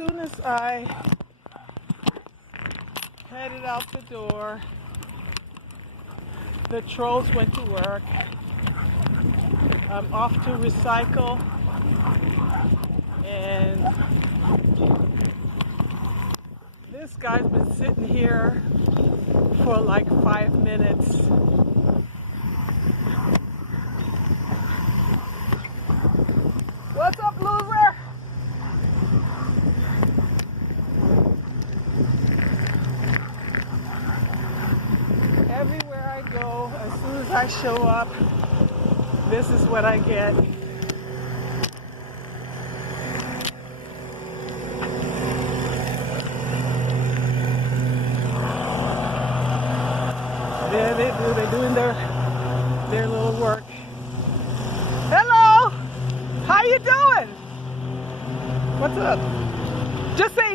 soon as I headed out the door, the trolls went to work. I'm off to recycle, and this guy's been sitting here for like 5 minutes. What's up, loser? Everywhere I go, as soon as I show up, this is what I get. There they do, they're doing their little work. Hello! How you doing? What's up? Just say